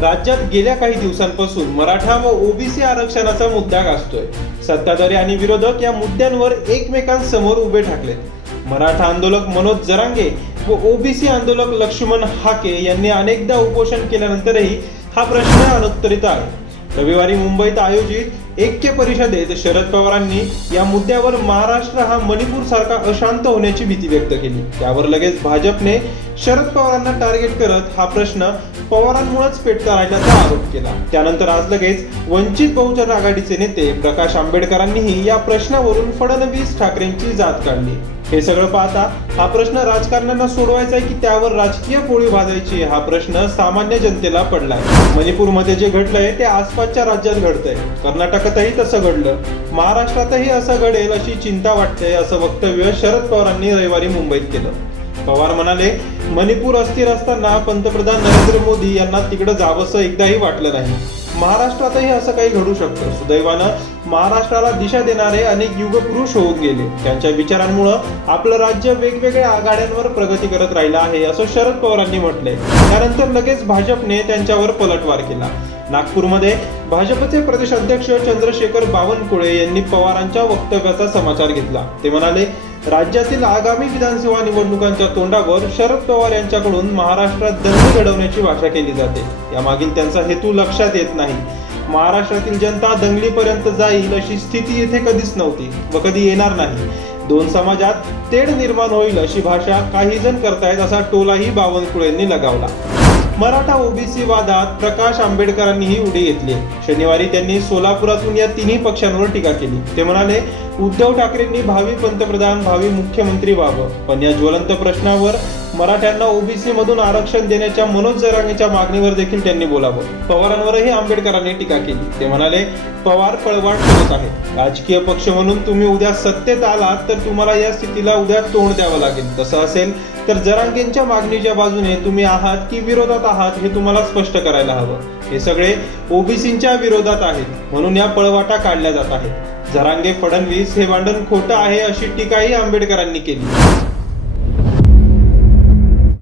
राज्यात गेल्या काही दिवसांपासून मराठा व ओबीसी आरक्षणाचा मुद्दा गाजतोय. सत्ताधारी आणि विरोधक या मुद्द्यांवर एकमेकांसमोर उभे ठाकलेत मराठा आंदोलक मनोज जरांगे व ओबीसी आंदोलक लक्ष्मण हाके यांनी अनेकदा उपोषण केल्यानंतरही हा प्रश्न अनुत्तरित आहे. रविवारी मुंबईत आयोजित ऐक्य परिषदेत शरद पवारांनी या मुद्द्यावर महाराष्ट्र हा मणिपूर सारखा अशांत होण्याची भीती व्यक्त केली. त्यावर लगेच भाजपने शरद पवारांना टार्गेट करत हा प्रश्न पवारांमुळेच पेटता राहिल्याचा आरोप केला. त्यानंतर आज लगेच वंचित बहुजन आघाडीचे नेते प्रकाश आंबेडकरांनीही या प्रश्नावरून फडणवीस ठाकरेंची जात काढली. हे सगळं पाहता हा प्रश्न राजकारण्यांना सोडवायचा आहे की त्यावर राजकीय पोळी भाजायची हा प्रश्न सामान्य जनतेला पडलाय मणिपूरमध्ये जे घडलंय ते आसपासच्या राज्यात घडतंय. कर्नाटकातही तसं घडलं. महाराष्ट्रातही असं घडेल अशी चिंता वाटते असं वक्तव्य शरद पवारांनी रविवारी मुंबईत केलं. पवार म्हणाले मणिपूर अस्थिर असताना पंतप्रधान नरेंद्र मोदी यांना तिकडे जावंसं एकदाही वाटलं नाही. महाराष्ट्रातही असं काही घडू शकतं. सुदैवानं महाराष्ट्राला दिशा देणारे अनेक युगपुरुष होऊन गेले. त्यांच्या विचारांमुळं आपलं राज्य वेगवेगळ्या आघाड्यांवर प्रगती करत राहिलं आहे असं शरद पवारांनी म्हटले त्यानंतर लगेच भाजपने त्यांच्यावर पलटवार केला. नागपूरमध्ये भाजपचे प्रदेश अध्यक्ष चंद्रशेखर बावनकुळे यांनी पवारांच्या वक्तव्याचा समाचार घेतला. ते म्हणाले राज्यातील आगामी विधानसभा निवडणुकांच्या तोंडावर शरद पवार यांच्याकडून महाराष्ट्रात दंड घडवण्याची भाषा केली जाते. यामागील त्यांचा हेतू लक्षात येत नाही. महाराष्ट्रातील जनता दंगलीपर्यंत जाईल अशी स्थिती येथे कधीच नव्हती व कधी येणार नाही. दोन समाजात तेढ निर्माण होईल अशी भाषा काही जण करतायत असा टोलाही बावनकुळेंनी लगावला. मराठा ओबीसी वादात प्रकाश आंबेडकरांनीही उडी घेतली. शनिवारी त्यांनी सोलापुरातून या तिन्ही पक्षांवर टीका केली. ते म्हणाले उद्धव ठाकरेंनी भावी पंतप्रधान भावी मुख्यमंत्री व्हावं. पण या ज्वलंत प्रश्नावर मराठ्यांना ओबीसी मधून आरक्षण देण्याच्या मनोज जरांगेच्या मागणीवर देखील त्यांनी बोलावं. पवारांवरही आंबेडकरांनी टीका केली. ते म्हणाले पवार पळवाट करत आहे राजकीय पक्ष म्हणून तुम्ही उद्या सत्तेत आलात तर तुम्हाला या स्थितीला उद्या तोंड द्यावं लागेल. तसं असेल तर जरांगेंच्या मागणीच्या बाजूने तुम्ही आहात की विरोधात आहात हे तुम्हाला स्पष्ट करायला हवं. हे सगळे ओबीसींच्या विरोधात आहेत म्हणून या पळवाटा काढल्या जात आहेत. जरांगे फडणवीस हे भांडण खोटं आहे अशी टीकाही आंबेडकरांनी केली.